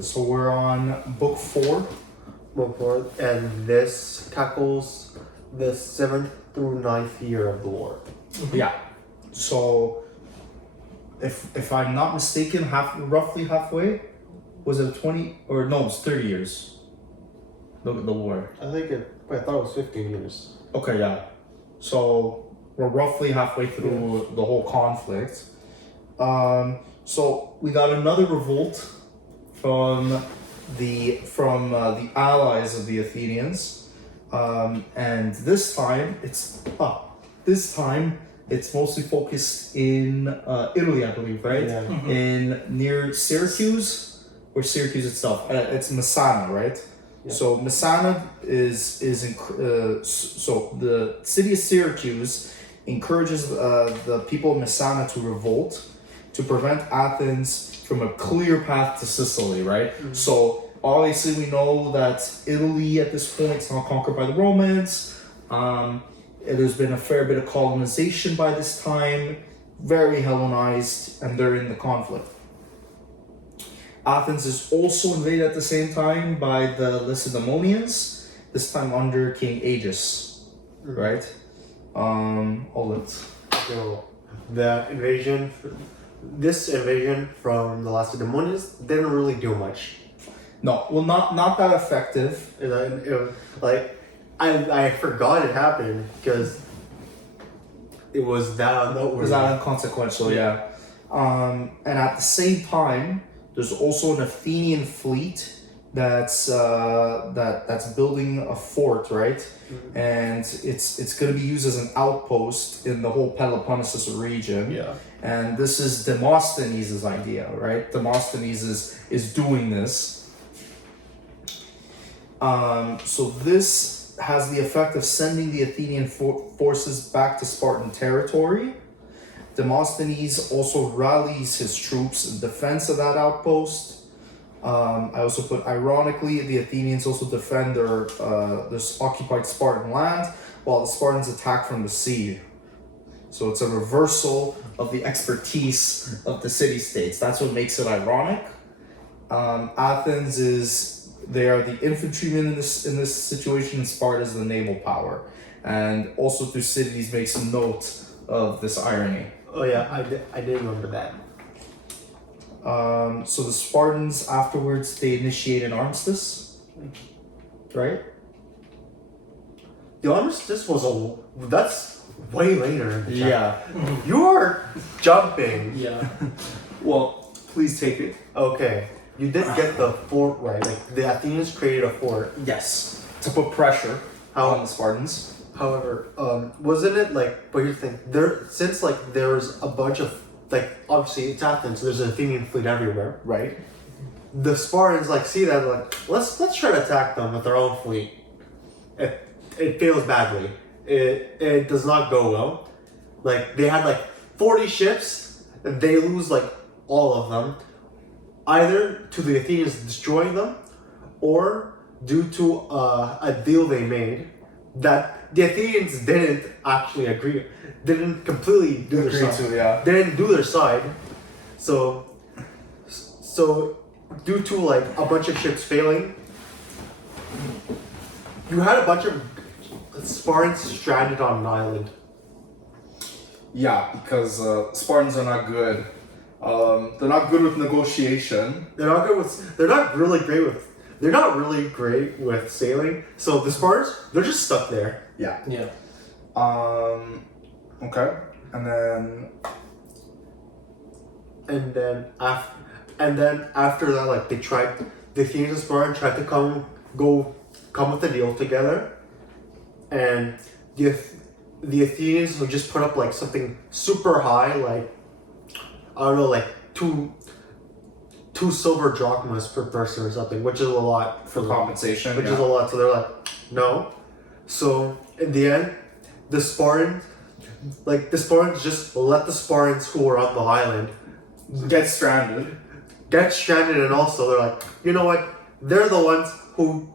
So we're on book 4. Book 4, and this tackles the 7th through 9th year of the war. Yeah. So, if I'm not mistaken, roughly halfway, was it 20 or no? It was 30 years. The war. I thought it was 15 years. Okay, yeah. So we're roughly halfway through the whole conflict. So we got another revolt from the allies of the Athenians, and this time it's mostly focused in Italy, I believe, right? Yeah. Mm-hmm. In near Syracuse or Syracuse itself. It's Messana, right? Yeah. So Messana so the city of Syracuse encourages the people of Messana to revolt to prevent Athens from a clear path to Sicily, right? Mm-hmm. So obviously we know that Italy at this point is not conquered by the Romans. There's been a fair bit of colonization by this time, very Hellenized, and they're in the conflict. Athens is also invaded at the same time by the Lacedaemonians, this time under King Agis, right? So this invasion from the Lacedaemonians didn't really do much. No, well, not that effective. I forgot it happened because it was that It was that inconsequential, yeah. And at the same time, there's also an Athenian fleet that's building a fort, right? Mm-hmm. And it's going to be used as an outpost in the whole Peloponnesus region. Yeah. And this is Demosthenes' idea, right? Demosthenes is doing this. So this has the effect of sending the Athenian forces back to Spartan territory. Demosthenes also rallies his troops in defense of that outpost. I also put, ironically, the Athenians also defend their this occupied Spartan land, while the Spartans attack from the sea. So it's a reversal of the expertise of the city-states. That's what makes it ironic. Athens they are the infantrymen in this situation, and Sparta is the naval power. And also Thucydides makes a note of this irony. Oh yeah, I did remember that. So the Spartans afterwards, they initiate an armistice, right? The armistice that's way later in the chapter. Yeah. You're jumping. Yeah. Well, please take it. Okay. You did get the fort right. Like the Athenians created a fort. Yes. To put pressure on the Spartans. However, wasn't it like? But here's the thing. There's a bunch of obviously it's Athens, so there's an Athenian fleet everywhere. Right. The Spartans see that let's try to attack them with their own fleet. It fails badly. It does not go well. They had 40 ships, and they lose all of them, either to the Athenians destroying them, or due to a deal they made that the Athenians didn't actually didn't completely do their side. They didn't do their side. So due to a bunch of ships failing, you had a bunch of Spartans stranded on an island. Yeah, because Spartans are not good. They're not good with negotiation. They're not really great with sailing. So the Spartans, they're just stuck there. Yeah. Yeah. Okay. And then after that, the Athenians and Spartans tried to come with a deal together, and the Athenians would just put up something super high, I don't know, two silver drachmas per person or something, which is a lot for compensation. Which is a lot. So they're no. So in the end, the Spartans just let the Spartans who were on the island get stranded, and also they're you know what? They're the ones who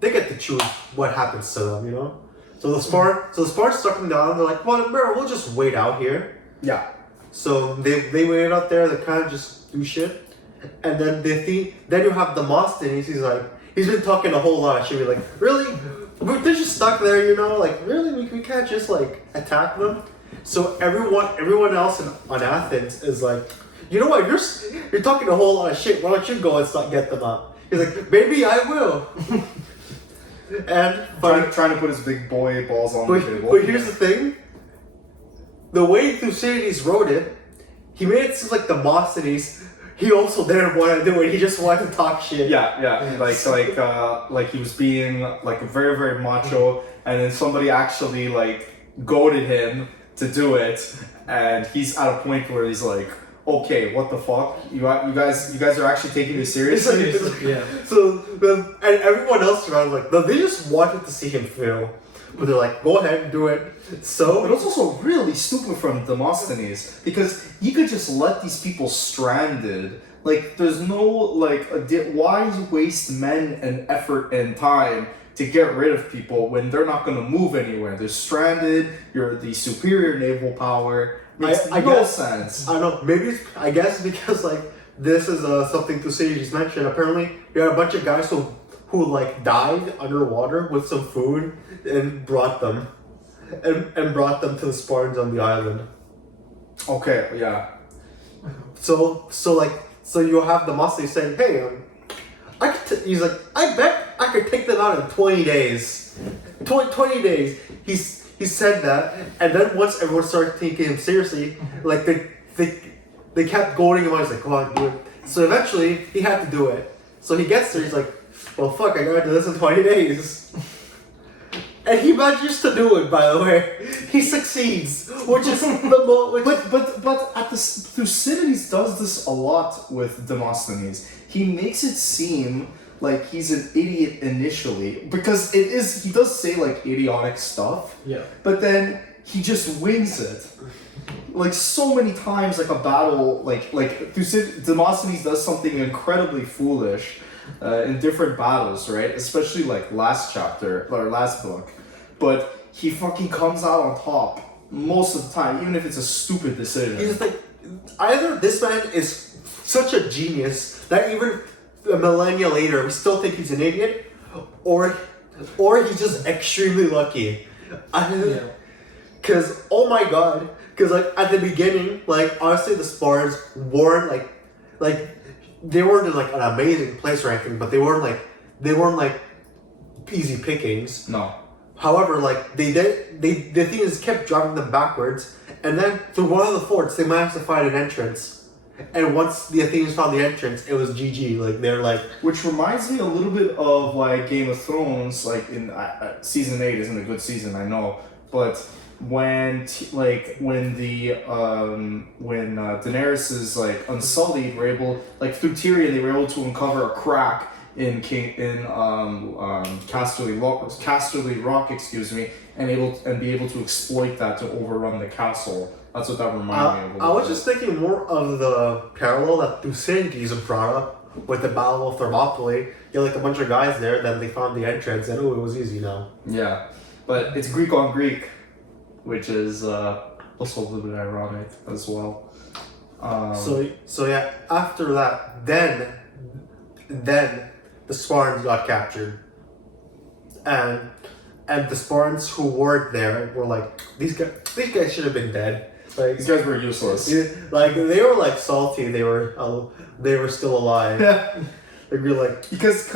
they get to choose what happens to them, So the Spartans stuck them down. They're we'll just wait out here. Yeah. So they waited out there. They kind of just do shit, And then then you have Demosthenes. He's been talking a whole lot. She'd be like, really? They're just stuck there, you know? Like, really? We can't just like attack them. So everyone else on Athens is like, you know what? You're talking a whole lot of shit. Why don't you go and get them up? He's like, maybe I will. And trying to put his big boy balls on the table. But here's the thing. The way Thucydides wrote it, he made it seem like Demosthenes, he also didn't want to do it. He just wanted to talk shit. Yeah. Like he was being like very, very macho, and then somebody actually like goaded him to do it, and he's at a point where he's like, okay, what the fuck? You guys are actually taking this seriously? Yeah. So and everyone else around like they just wanted to see him fail, but they're like, go ahead and do it. So, but it's also really stupid from Demosthenes because he could just let these people stranded. Like, there's no like, why waste men and effort and time to get rid of people when they're not going to move anywhere? They're stranded. You're the superior naval power. Makes no guess, sense. I don't know. Maybe I guess because like this is something Thucydides mentioned. Apparently, you had a bunch of guys who like died underwater with some food and brought them to the Spartans on the island. Okay, yeah. So you have Demosthenes saying, "Hey, he's like, I bet I could take them out in 20 days. 20 days." He said that, and then once everyone started taking him seriously, like they kept goading him on. He's like, "Come on, do it." So eventually, he had to do it. So he gets there. He's like, "Well, fuck, I gotta do this in 20 days." And he manages to do it. By the way, he succeeds, which is the most. But at this, Thucydides does this a lot with Demosthenes. He makes it seem like he's an idiot initially because he does say like idiotic stuff. Yeah. But then he just wings it. Like so many times, like a battle, like Demosthenes does something incredibly foolish in different battles, right? Especially like last chapter or last book. But he fucking comes out on top most of the time, even if it's a stupid decision. He's just like, either this man is such a genius that even a millennia later we still think he's an idiot, or he's just extremely lucky. Because oh my god, because like at the beginning, like honestly the Spartans weren't like they weren't in like an amazing place or anything, but they weren't like easy pickings. No. However, like the Athenians kept driving them backwards, and then through one of the forts they managed to find an entrance. And once the Athenians found the entrance, it was GG. Like they're like, which reminds me a little bit of like Game of Thrones. Like in season 8 isn't a good season, I know, but when Daenerys is like unsullied, were able through Tyrion they were able to uncover a crack in Casterly Rock, excuse me, and be able to exploit that to overrun the castle. That's what that reminded me of. I was just thinking more of the parallel that Thucydides brought up with the Battle of Thermopylae. You had like a bunch of guys there, then they found the entrance, and it was easy now. Yeah, but it's Greek on Greek, which is also a little bit ironic as well. So yeah, after that, then the Spartans got captured, and the Spartans who worked there were like, these guys should have been dead. Like, these guys were useless. Like they were like salty. They were still alive. Yeah. They'd be like, because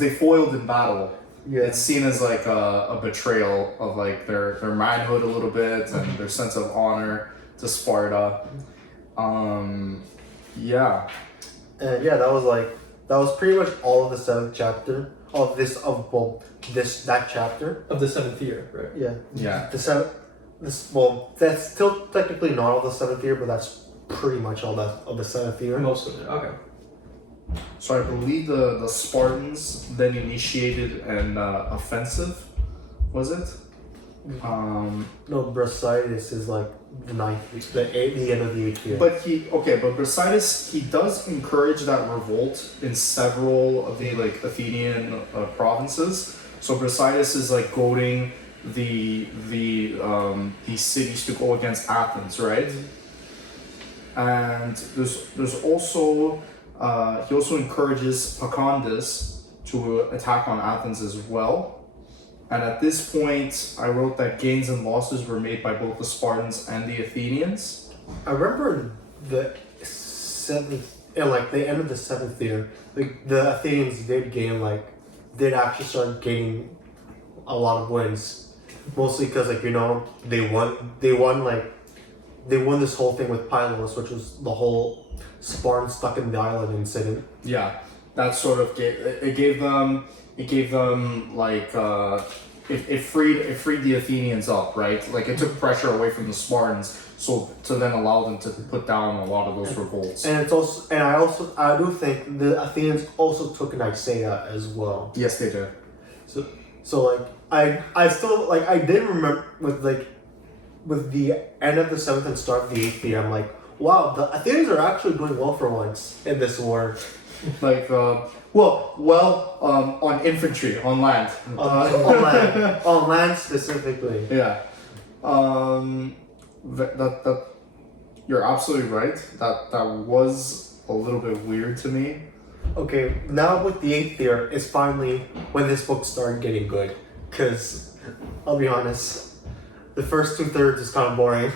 they foiled in battle. Yeah. It's seen as like a betrayal of like their manhood a little bit and their sense of honor to Sparta. Yeah. And yeah, that was pretty much all of the 7th chapter that chapter of the 7th year, right? Yeah. Yeah. That's still technically not all the 7th year, but that's pretty much all of the 7th year. Most of it. Okay. So I believe the Spartans then initiated an offensive. Was it? No, Brasidas is like the 9th, the end of the 8th year. But Brasidas, he does encourage that revolt in several of the like Athenian provinces. So Brasidas is like goading these cities to go against Athens, right? And there's also He also encourages Pacandas to attack on Athens as well. And at this point, I wrote that gains and losses were made by both the Spartans and the Athenians. I remember the seventh, and like the end of the seventh year, like the Athenians did actually start gaining a lot of wins, mostly because they won this whole thing with Pylos, which was the whole Spartan stuck in the island incident. Yeah, that sort of gave them like it freed the Athenians up, right? Like it took pressure away from the Spartans, so to then allow them to put down a lot of those revolts. And I do think the Athenians also took Nicaea as well. Yes, they did. So like I still like I did remember with the end of the seventh and start of the eighth year, I'm like, wow, the Athenians are actually doing well for once in this war. Like on infantry, on land. On land specifically. Yeah. That you're absolutely right. That was a little bit weird to me. Okay, now with the eighth year, it's finally when this book started getting good. Cause I'll be honest, the first 2/3 is kind of boring.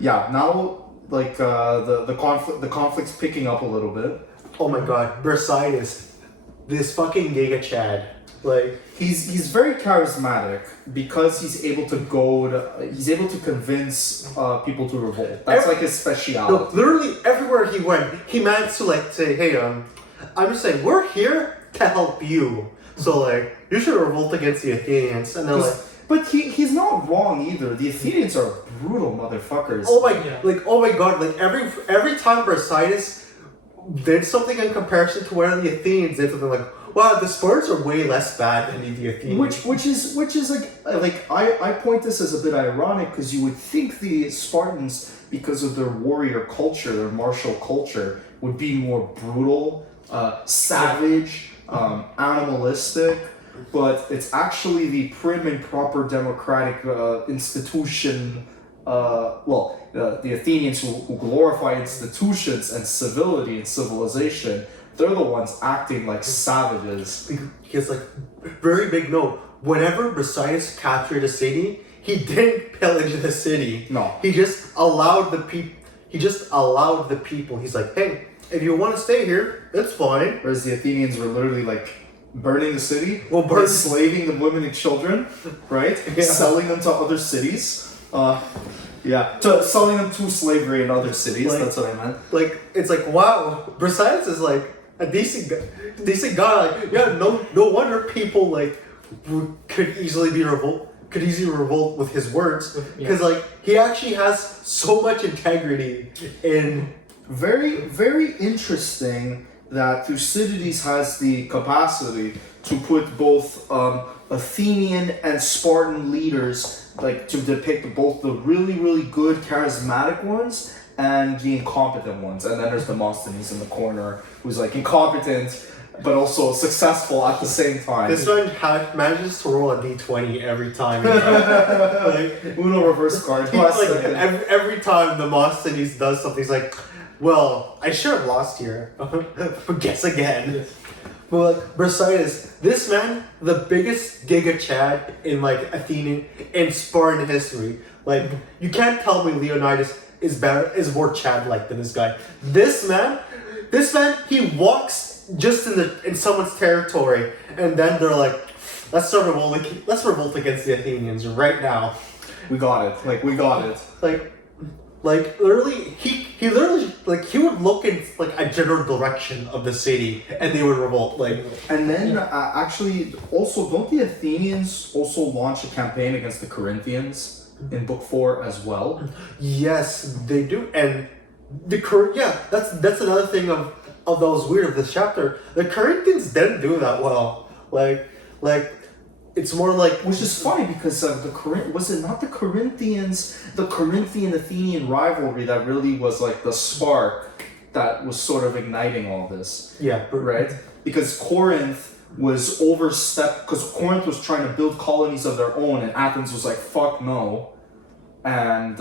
Yeah. Now, like the conflict's picking up a little bit. Oh my God, Brasidas, this fucking Giga Chad, like he's very charismatic because he's able to convince people to revolt. That's like his speciality. no, literally everywhere he went, he managed to like say, hey, I'm just saying we're here to help you. So like you should revolt against the Athenians, and they're like. But he's not wrong either. The Athenians are brutal motherfuckers. Oh my God! Like every time Brasidas did something in comparison to where the Athenians did something, like, wow, the Spartans are way less bad than the Athenians. Which is like I point this as a bit ironic because you would think the Spartans, because of their warrior culture, their martial culture, would be more brutal, savage, animalistic. But it's actually the prim and proper democratic institution. The Athenians who glorify institutions and civility and civilization, they're the ones acting like savages. Because, like, very big note, whenever Brasidas captured a city, he didn't pillage the city. No. He just allowed the people. He's like, hey, if you want to stay here, it's fine. Whereas the Athenians were literally like burning the city, enslaving the women and children, right? Yeah. Selling them to other cities. Selling them to slavery in other cities. Like, that's what I meant. Like, it's like, wow, Brasidas is like a decent guy. Like, yeah, no wonder people like could easily revolt with his words, because like he actually has so much integrity. In very, very interesting that Thucydides has the capacity to put both Athenian and Spartan leaders, like to depict both the really, really good charismatic ones and the incompetent ones. And then there's Demosthenes in the corner who's like incompetent but also successful at the same time. This one manages to roll a d20 every time. Like, Uno reverse card. Every time Demosthenes does something, he's like, well, I should have lost here. But guess again. Yes. But like, Brasidas, this man, the biggest Giga Chad in like Athenian in Spartan history. Like, you can't tell me Leonidas is more Chad-like than this guy. This man, he walks just in someone's territory, and then they're like, let's revolt against the Athenians right now. We got it. We got it. Like literally, he literally like he would look in like a general direction of the city, and they would revolt. Like, and then actually, also, don't the Athenians also launch a campaign against the Corinthians in Book 4 as well? yes, they do, and that's another thing of that was weird of this chapter. The Corinthians didn't do that well. Like it's more like, which is funny because was it not the Corinthians, the Corinthian-Athenian rivalry that really was like the spark that was sort of igniting all this? Yeah, right. Because Corinth was overstepped because Corinth was trying to build colonies of their own, and Athens was like, "Fuck no," and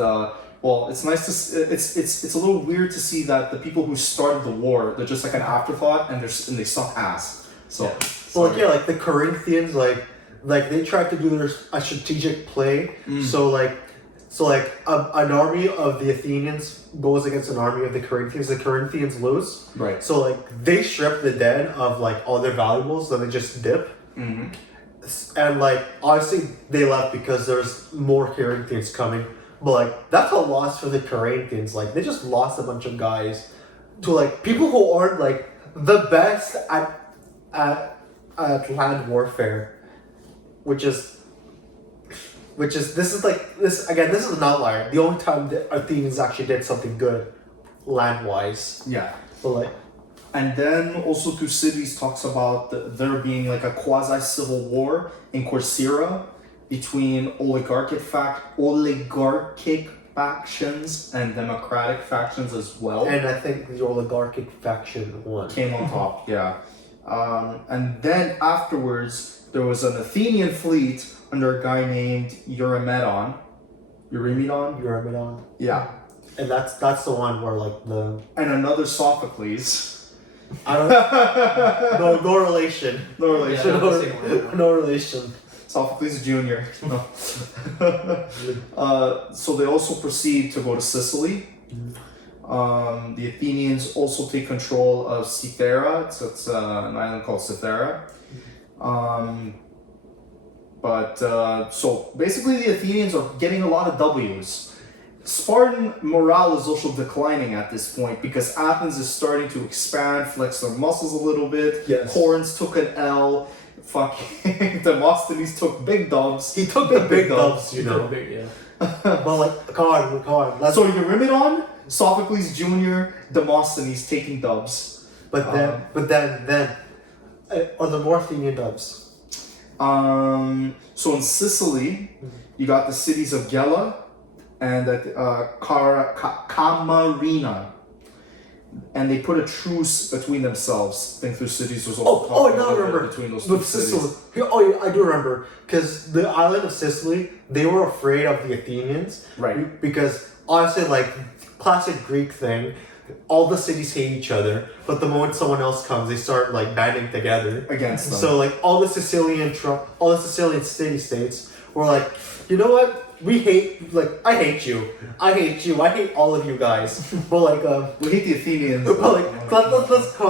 Well, it's nice to it's a little weird to see that the people who started the war, they're just like an afterthought, and they suck ass. So, Well, like, yeah, like the Corinthians, like they tried to do a strategic play. So like an army of the Athenians goes against an army of the Corinthians. The Corinthians lose. right. So like they strip the dead of like all their valuables, and they just dip. And like obviously they left because there's more Corinthians coming. But like that's a loss for the Corinthians. Like they just lost a bunch of guys to like people who aren't like the best at land warfare, which is this is an outlier. The only time the Athenians actually did something good land wise. Yeah. But like, And then also Thucydides talks about there being like a quasi-civil war in Corcyra between oligarchic factions and democratic factions as well. and I think the oligarchic faction won. Came on top, yeah. And then afterwards, there was an Athenian fleet under a guy named Eurymedon. Eurymedon. Yeah. And that's the one where like the And another Sophocles. I don't no relation. No relation. Yeah, that's the same one. No relation. Sophocles Jr. No. So they also proceed to go to Sicily. The Athenians also take control of Cythera. It's an island called Cythera. So basically the Athenians are getting a lot of W's. Spartan morale is also declining at this point because Athens is starting to expand, flex their muscles a little bit. Yes. Corinth took an L. Fucking Demosthenes took big dubs. He took the big dubs, you know. Big, yeah. But like, come on. So Eurymedon, Sophocles Jr., Demosthenes taking dubs. But then, are the more Athenian dubs? So in Sicily, you got the cities of Gela and Camarina. And they put a truce between themselves. I think Thucydides was also talking now I about remember. between those two With cities. Sicily. Yeah, I do remember. Because the island of Sicily, they were afraid of the Athenians. Right. Because honestly, like, classic Greek thing, all the cities hate each other, but the moment someone else comes, they start like banding together Against them. So like all the Sicilian city-states were like, you know what? We hate, like, I hate you. I hate all of you guys. But like, We hate the Athenians. but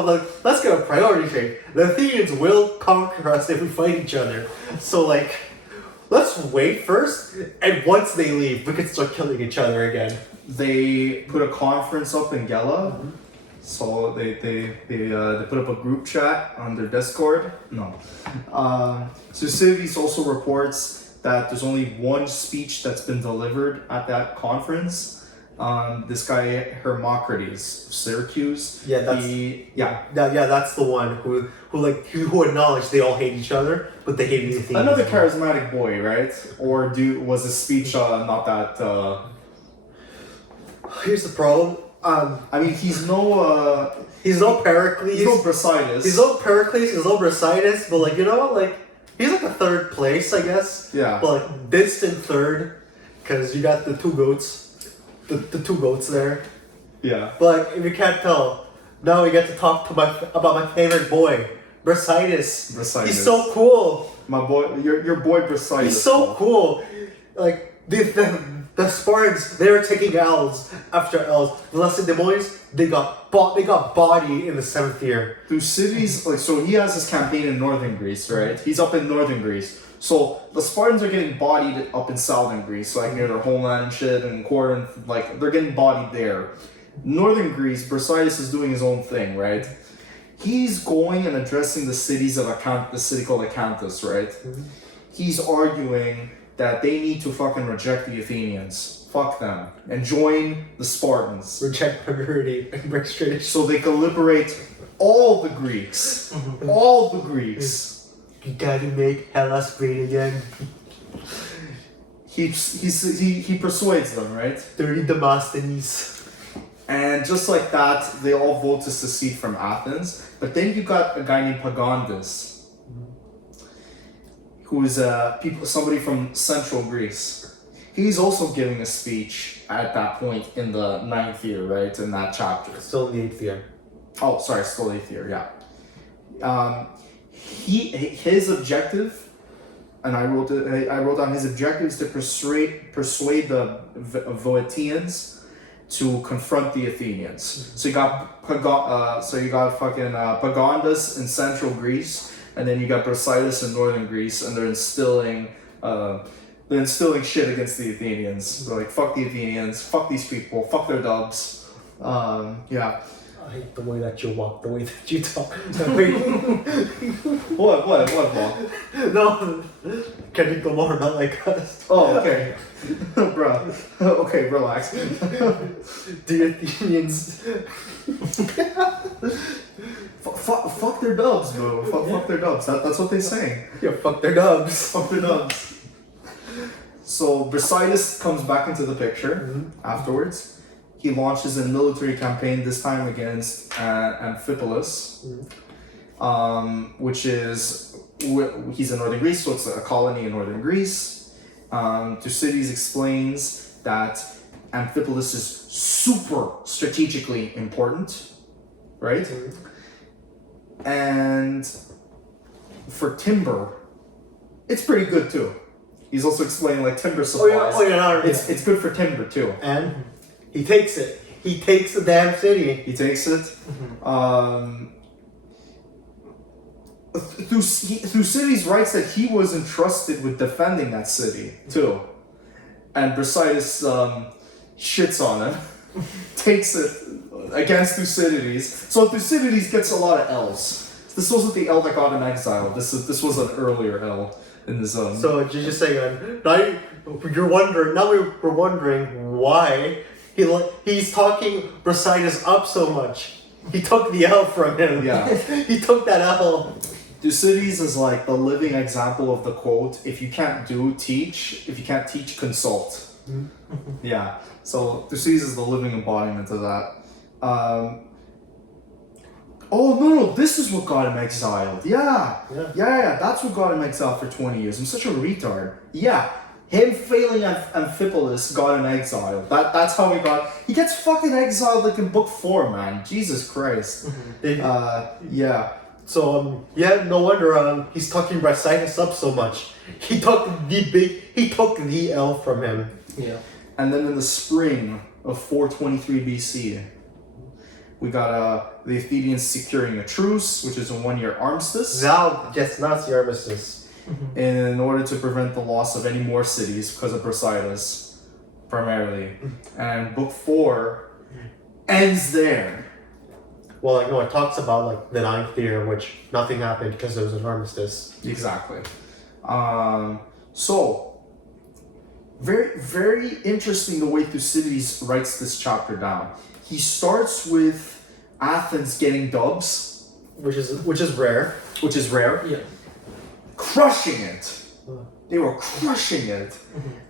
like, let's get a priority straight. The Athenians will conquer us if we fight each other. So like, let's wait first, and once they leave, we can start killing each other again. They put a conference up in Gela. So they put up a group chat on their Discord. No. Thucydides also reports that there's only one speech that's been delivered at that conference. This guy Hermocrates of Syracuse. Yeah, that's the one who acknowledged they all hate each other, but they hated the Athenians. Another charismatic boy, right? Or was his speech not that? Here's the problem. I mean, he's no Pericles. He's no Brasidas. He's no Pericles. He's no Brasidas. But like, you know what? Like, he's like a third place, I guess. Yeah. But like distant third, because you got the two goats, the two goats there. Yeah. But like, if you can't tell, now we get to talk about my favorite boy, Brasidas. He's so cool. My boy, your boy Brasidas. He's so cool. Like the Spartans, they were taking L's after L's. The Lacedaemonians, they got bodied in the 7th year. Thucydides, so he has his campaign in northern Greece, right? He's up in northern Greece. So the Spartans are getting bodied up in southern Greece, like near their homeland and shit, and Corinth, like they're getting bodied there. Northern Greece, Brasidas is doing his own thing, right? He's going and addressing the cities of the city called Acanthus, right? Mm-hmm. He's arguing that they need to fucking reject the Athenians. Fuck them. And join the Spartans. Reject purity and break straight. So they can liberate all the Greeks. All the Greeks. You gotta make Hellas great again. He persuades them, right? Dirty Demosthenes. And just like that, they all vote to secede from Athens. But then you got a guy named Pagondas, who is somebody from central Greece. He's also giving a speech at that point in the 9th year, right? In that chapter. Still in the 8th year. Oh, sorry, still 8th year, yeah. His objective, and I wrote down his objective is to persuade the Boeotians to confront the Athenians. So you got fucking Pagondas in central Greece, and then you got Brasidas in northern Greece, and they're instilling shit against the Athenians. They're like, fuck the Athenians, fuck these people, fuck their dubs. Yeah. I hate the way that you walk, the way that you talk. What, Paul? No, can you go more about like us? Oh, okay. Bro. Okay, relax. The Athenians. Fuck their dubs, bro. Fuck their dubs. That's what they say. Yeah, fuck their dubs. Fuck their dubs. So Brasidas comes back into the picture afterwards. He launches a military campaign, this time against Amphipolis, which is, he's in northern Greece, so it's a colony in northern Greece. Thucydides explains that Amphipolis is super strategically important, right? And for timber, it's pretty good too. He's also explaining like timber supplies. It's good for timber too. And he takes it. He takes the damn city. He takes it. Thucydides writes that he was entrusted with defending that city too, and Brasidas shits on him, takes it against Thucydides. So Thucydides gets a lot of L's. This wasn't the L that got him exiled. This was an earlier L in the zone. So you're just saying now you're wondering. Now we're wondering why he's talking Brasidas up so much. He took the L from him. Yeah. He took that L. Thucydides is like the living example of the quote, if you can't teach. If you can't teach, consult. Yeah. So Thucydides is the living embodiment of that. Oh, no, this is what got him exiled. Yeah. That's what got him exiled for 20 years. I'm such a retard. Yeah. Him failing Amphipolis got him exiled. That's how he gets fucking exiled like in book 4, man. Jesus Christ. Yeah. So no wonder he's talking Brasidas up so much. He took the L from him. Yeah. And then in the spring of 423 BC, we got the Athenians securing a truce, which is a 1-year armistice. That's the armistice. In order to prevent the loss of any more cities because of Brasidas, primarily. And book 4 ends there. Well, it talks about the 9th year, which nothing happened because there was an armistice. Exactly. So, very, very interesting the way Thucydides writes this chapter down. He starts with Athens getting dubs, which is rare. Yeah. Crushing it. They were crushing it.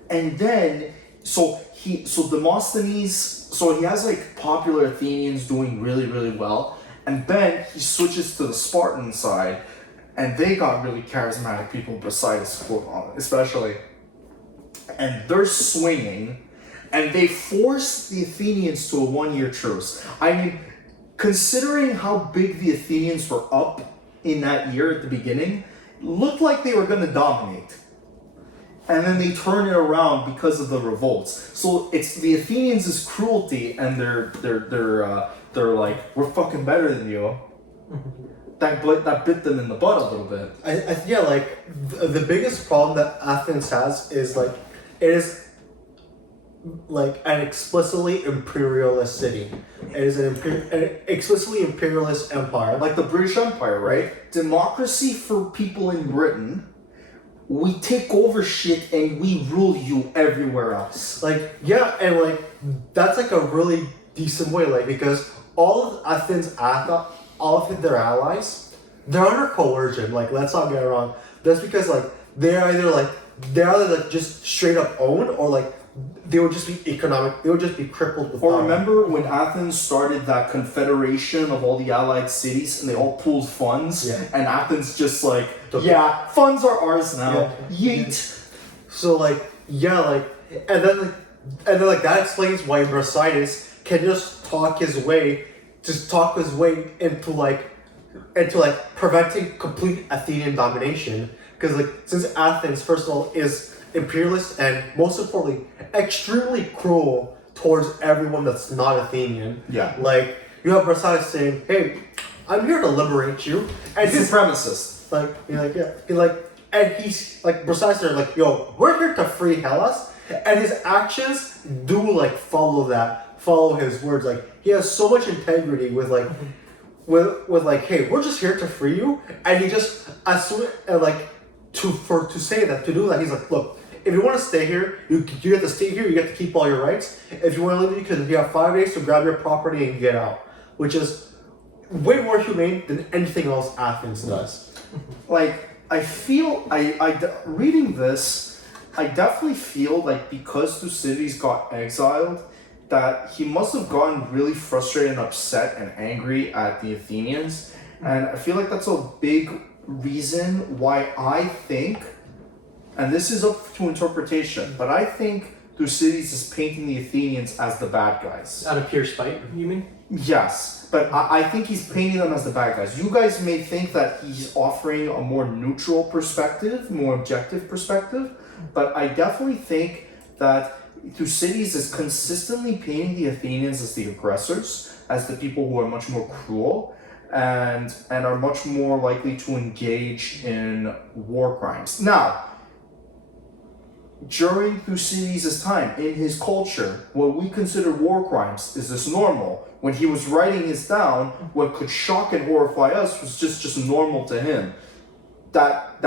And then so Demosthenes, he has popular Athenians doing really, really well, and then he switches to the Spartan side, and they got really charismatic people, Brasidas especially, and they're swinging, and they forced the Athenians to a 1-year truce. I mean, considering how big the Athenians were up in that year at the beginning, looked like they were going to dominate. And then they turn it around because of the revolts. So it's the Athenians' cruelty, and they're like, we're fucking better than you. That bit them in the butt a little bit. The biggest problem that Athens has is it is an explicitly imperialist city. It is an explicitly imperialist empire. Like the British Empire, right? Democracy for people in Britain. We take over shit and we rule you everywhere else. That's a really decent way, because all of Athens, all of their allies, they're under coercion. Let's not get it wrong. That's because they're either just straight up owned, or they would just be economic. They would just be crippled with power. Remember when Athens started that confederation of all the allied cities, and they all pooled funds, and Athens just funds are ours now. Yeet. So and then like that explains why Brasidas can just talk his way into preventing complete Athenian domination. Because like since Athens, first of all, is imperialist and most importantly extremely cruel towards everyone that's not Athenian. Yeah. Like you have Brasidas saying, "Hey, I'm here to liberate you," and He's a supremacist. and he's like Brasidas are like, "Yo, we're here to free Hellas," and his actions do like follow his words. Like he has so much integrity with like. With like, hey, we're just here to free you, and he just assume to say that, to do that, he's like, look, if you want to stay here, you get to stay here, you get to keep all your rights. If you want to leave, you have 5 days to grab your property and get out, which is way more humane than anything else Athens does. Like, I feel, reading this, I definitely feel like because Thucydides got exiled, that he must have gotten really frustrated and upset and angry at the Athenians. And I feel like that's a big reason why I think, and this is up to interpretation, but I think Thucydides is painting the Athenians as the bad guys. Out of pure spite, you mean? Yes, but I think he's painting them as the bad guys. You guys may think that he's offering a more neutral perspective, more objective perspective, but I definitely think that Thucydides is consistently painting the Athenians as the aggressors, as the people who are much more cruel and are much more likely to engage in war crimes. Now, during Thucydides' time, in his culture, what we consider war crimes is this normal. When he was writing this down, what could shock and horrify us was just normal to him. That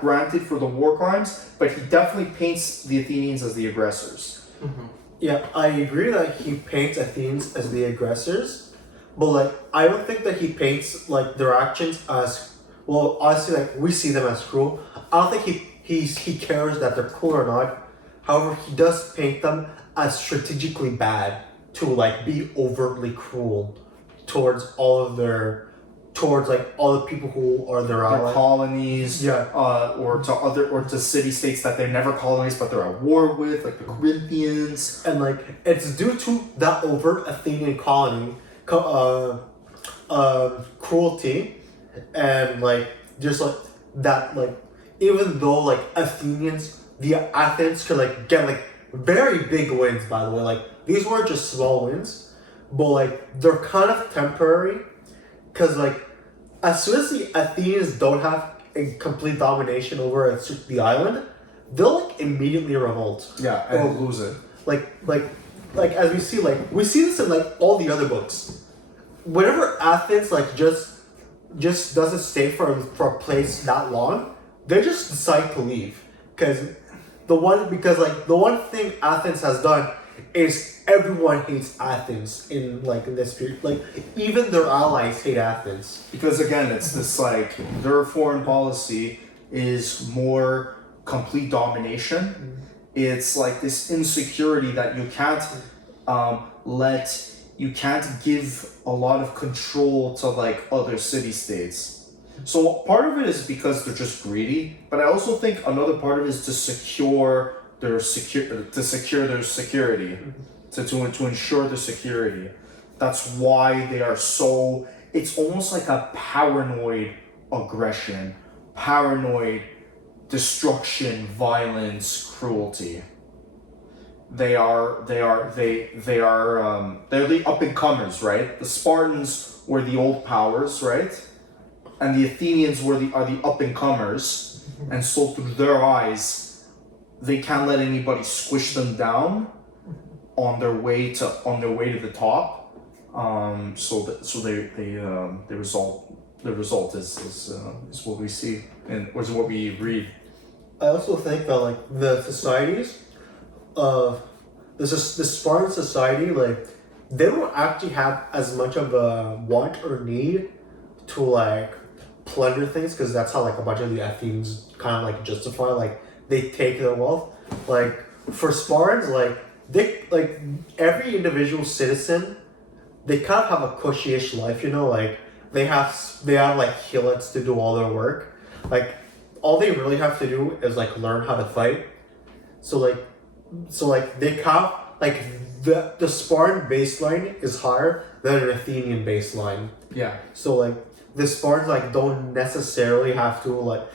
granted for the war crimes, but he definitely paints the Athenians as the aggressors. Mm-hmm. Yeah, I agree that he paints Athenians as the aggressors, but like I don't think that he paints like their actions as well. Honestly, like we see them as cruel. I don't think he cares that they're cool or not. However, he does paint them as strategically bad to like be overtly cruel towards all the people who are their Their allies. colonies, or to city states that they're never colonized but they're at war with, like the Corinthians. And like it's due to that overt Athenian cruelty, and like just like that, like even though like Athens could like get like very big wins, by the way, like these weren't just small wins, but like they're kind of temporary, because like as soon as the Athenians don't have a complete domination over the island, they'll like immediately revolt. Yeah, and lose it. Like as we see this in like all the other books. Whenever Athens like just doesn't stay for a place that long, they just decide to leave. Because the one thing Athens has done is everyone hates Athens in this period. Like even their allies hate Athens. Because again, it's this like their foreign policy is more complete domination. It's like this insecurity that you can't you can't give a lot of control to like other city states. So part of it is because they're just greedy, but I also think another part of it is to secure their security, to ensure their security. That's why they are so. It's almost like a paranoid aggression, paranoid destruction, violence, cruelty. They're the up and comers, right? The Spartans were the old powers, right? And the Athenians are the up and comers, and so through their eyes, they can't let anybody squish them down on their way to the top. The result is what we see and is what we read. I also think that like the societies of the Spartan society, like they don't actually have as much of a want or need to like plunder things, because that's how like a bunch of the Athenians kind of like justify, like they take their wealth. Like for Spartans, like they like every individual citizen, they kind of have a cushy-ish life, you know, like they have like helots to do all their work. Like all they really have to do is like learn how to fight. So like So like they count like the Spartan baseline is higher than an Athenian baseline. Yeah. So like the Spartans like don't necessarily have to like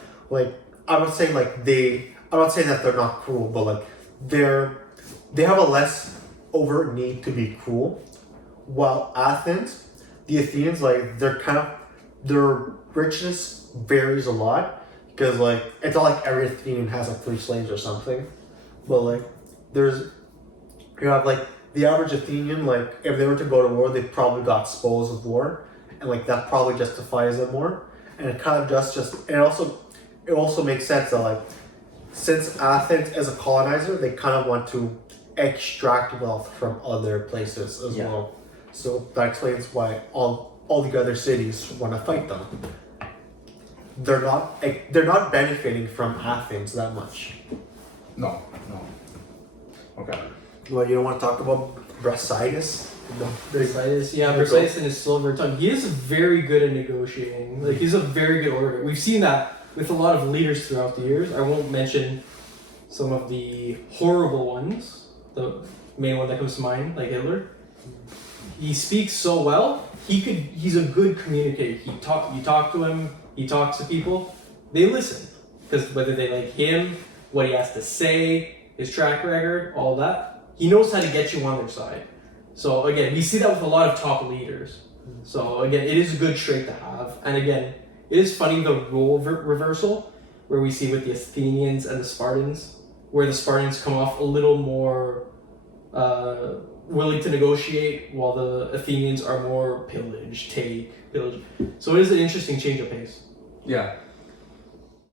I would say like I'm not saying that they're not cruel, but like they have a less overt need to be cruel. While the Athenians like their richness varies a lot because like it's not like every Athenian has like 3 slaves or something, but like you have like the average Athenian like if they were to go to war they probably got spoils of war, and like that probably justifies it more, and it kind of it also makes sense that like since Athens is a colonizer they kind of want to extract wealth from other places as well. So that explains why all the other cities want to fight them. They're not benefiting from Athens that much. No. Okay. Well, you don't want to talk about Brasidas? Thucydides, yeah, Thucydides and his silver tongue. He is very good at negotiating. Like he's a very good orator. We've seen that with a lot of leaders throughout the years. I won't mention some of the horrible ones. The main one that comes to mind, like Hitler. He speaks so well. He's a good communicator. You talk to him. He talks to people. They listen because whether they like him, what he has to say, his track record, all that, he knows how to get you on their side. So again, we see that with a lot of top leaders. So again, it is a good trait to have. And again, it is funny the role reversal where we see with the Athenians and the Spartans, where the Spartans come off a little more willing to negotiate, while the Athenians are more pillage. So it is an interesting change of pace. Yeah.